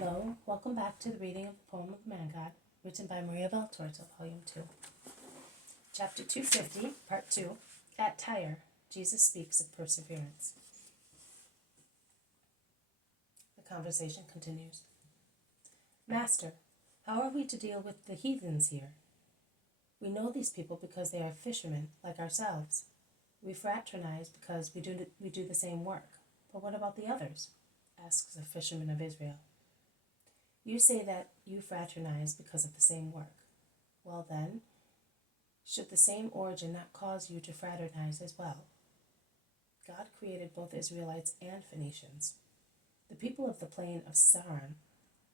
Hello, welcome back to the reading of the poem of the Man God, written by Maria Valtorta, Volume 2. Chapter 250, Part 2. At Tyre, Jesus speaks of perseverance. The conversation continues. Master, how are we to deal with the heathens here? We know these people because they are fishermen like ourselves. We fraternize because we do the same work. But what about the others? Asks a fisherman of Israel. You say that you fraternize because of the same work. Well then, should the same origin not cause you to fraternize as well? God created both Israelites and Phoenicians. The people of the plain of Saron,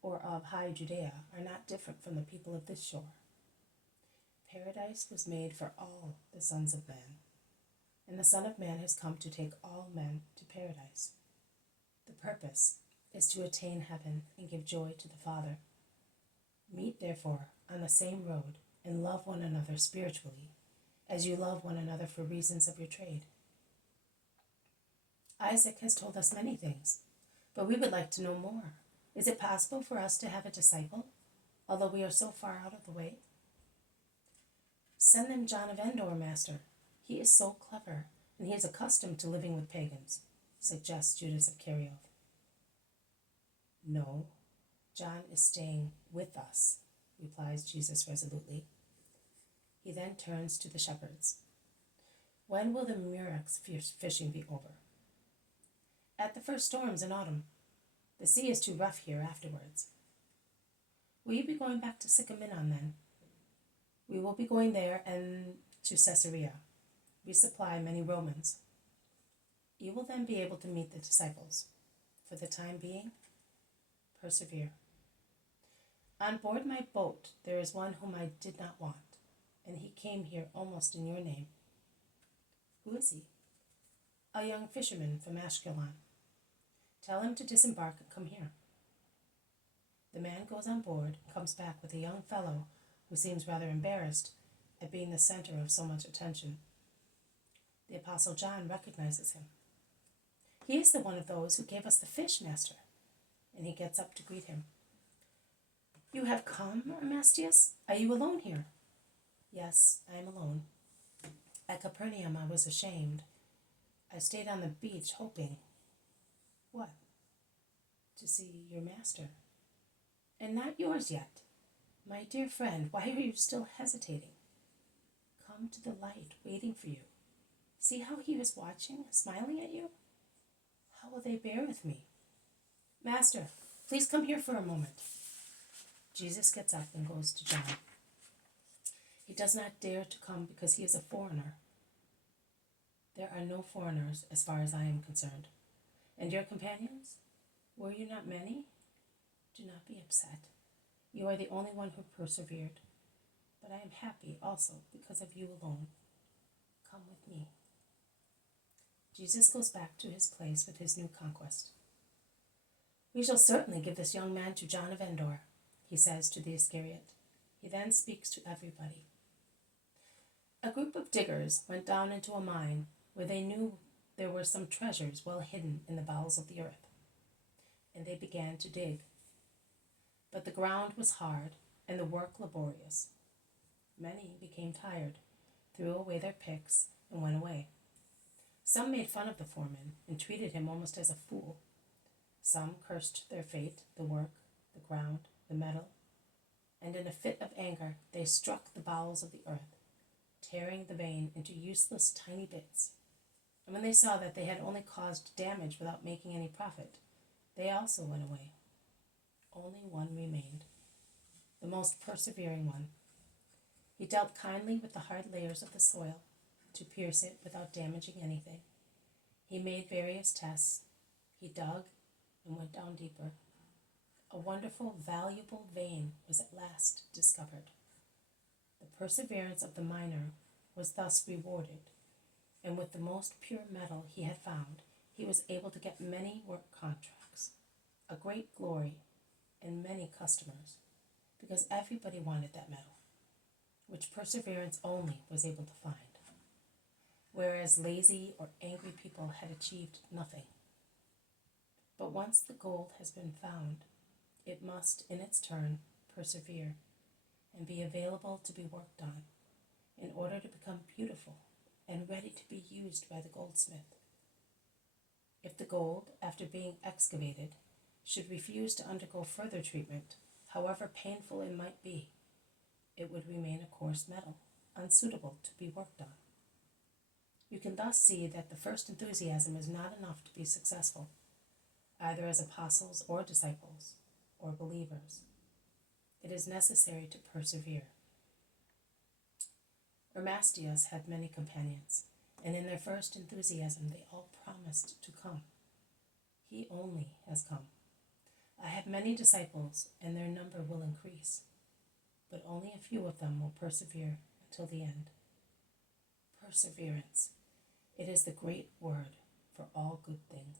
or of High Judea, are not different from the people of this shore. Paradise was made for all the sons of man, and the Son of Man has come to take all men to paradise. The purpose is to attain heaven and give joy to the Father. Meet, therefore, on the same road and love one another spiritually, as you love one another for reasons of your trade. Isaac has told us many things, but we would like to know more. Is it possible for us to have a disciple, although we are so far out of the way? Send them John of Endor, Master. He is so clever, and he is accustomed to living with pagans, suggests Judas of Kerioth. No, John is staying with us, replies Jesus resolutely. He then turns to the shepherds. When will the murex fishing be over? At the first storms in autumn. The sea is too rough here afterwards. Will you be going back to Sycaminon then? We will be going there and to Caesarea. We supply many Romans. You will then be able to meet the disciples. For the time being, persevere. On board my boat there is one whom I did not want, and he came here almost in your name. Who is he? A young fisherman from Ashkelon. Tell him to disembark and come here. The man goes on board and comes back with a young fellow who seems rather embarrassed at being the center of so much attention. The Apostle John recognizes him. He is the one of those who gave us the fish, Master. And he gets up to greet him. You have come, Amastius? Are you alone here? Yes, I am alone. At Capernaum I was ashamed. I stayed on the beach hoping. What? To see your master. And not yours yet. My dear friend, why are you still hesitating? Come to the light, waiting for you. See how he is watching, smiling at you? How will they bear with me? Master, please come here for a moment. Jesus gets up and goes to John. He does not dare to come because he is a foreigner. There are no foreigners as far as I am concerned. And your companions? Were you not many? Do not be upset. You are the only one who persevered. But I am happy also because of you alone. Come with me. Jesus goes back to his place with his new conquest. We shall certainly give this young man to John of Endor, he says to the Iscariot. He then speaks to everybody. A group of diggers went down into a mine where they knew there were some treasures well hidden in the bowels of the earth, and they began to dig. But the ground was hard and the work laborious. Many became tired, threw away their picks, and went away. Some made fun of the foreman and treated him almost as a fool. Some cursed their fate, the work, the ground, the metal, and in a fit of anger they struck the bowels of the earth, tearing the vein into useless tiny bits. And when they saw that they had only caused damage without making any profit, they also went away. Only one remained, the most persevering one. He dealt kindly with the hard layers of the soil to pierce it without damaging anything. He made various tests. He dug and went down deeper. A wonderful, valuable vein was at last discovered. The perseverance of the miner was thus rewarded, and with the most pure metal he had found, he was able to get many work contracts, a great glory, and many customers, because everybody wanted that metal, which perseverance only was able to find, whereas lazy or angry people had achieved nothing. But once the gold has been found, it It must, in its turn, persevere and be available to be worked on in order to become beautiful and ready to be used by the goldsmith. If the gold, after being excavated, should refuse to undergo further treatment, however painful it might be, it would remain a coarse metal, unsuitable to be worked on. You can thus see that the first enthusiasm is not enough to be successful, either as apostles or disciples or believers. It is necessary to persevere. Ermastius had many companions, and in their first enthusiasm they all promised to come. He only has come. I have many disciples, and their number will increase, but only a few of them will persevere until the end. Perseverance. It is the great word for all good things.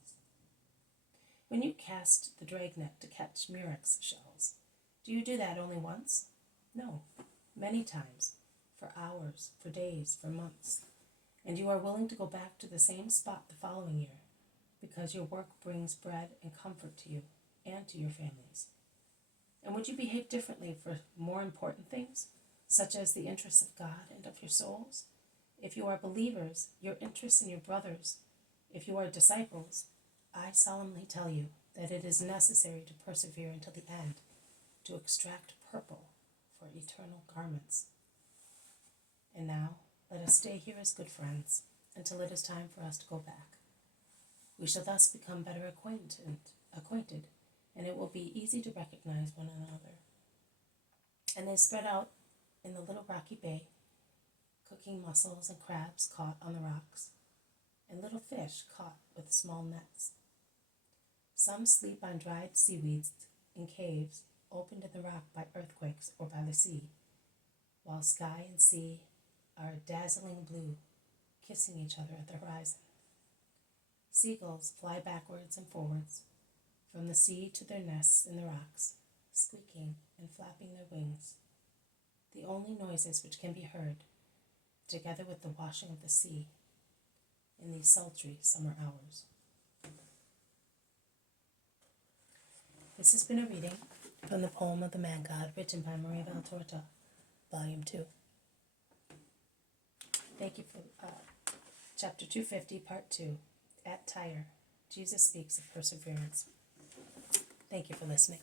When you cast the dragnet to catch murex shells, do you do that only once? No, many times, for hours, for days, for months. And you are willing to go back to the same spot the following year, because your work brings bread and comfort to you and to your families. And would you behave differently for more important things, such as the interests of God and of your souls? If you are believers, your interests in your brothers. If you are disciples, I solemnly tell you that it is necessary to persevere until the end, to extract purple for eternal garments. And now, let us stay here as good friends until it is time for us to go back. We shall thus become better acquainted, and it will be easy to recognize one another. And they spread out in the little rocky bay, cooking mussels and crabs caught on the rocks, and little fish caught with small nets. Some sleep on dried seaweeds in caves opened in the rock by earthquakes or by the sea, while sky and sea are a dazzling blue, kissing each other at the horizon. Seagulls fly backwards and forwards, from the sea to their nests in the rocks, squeaking and flapping their wings, the only noises which can be heard, together with the washing of the sea, in these sultry summer hours. This has been a reading from the poem of the Man-God, written by Maria Valtorta, Volume 2. Thank you for Chapter 250, Part 2, At Tyre, Jesus Speaks of Perseverance. Thank you for listening.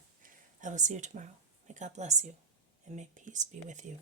I will see you tomorrow. May God bless you, and may peace be with you.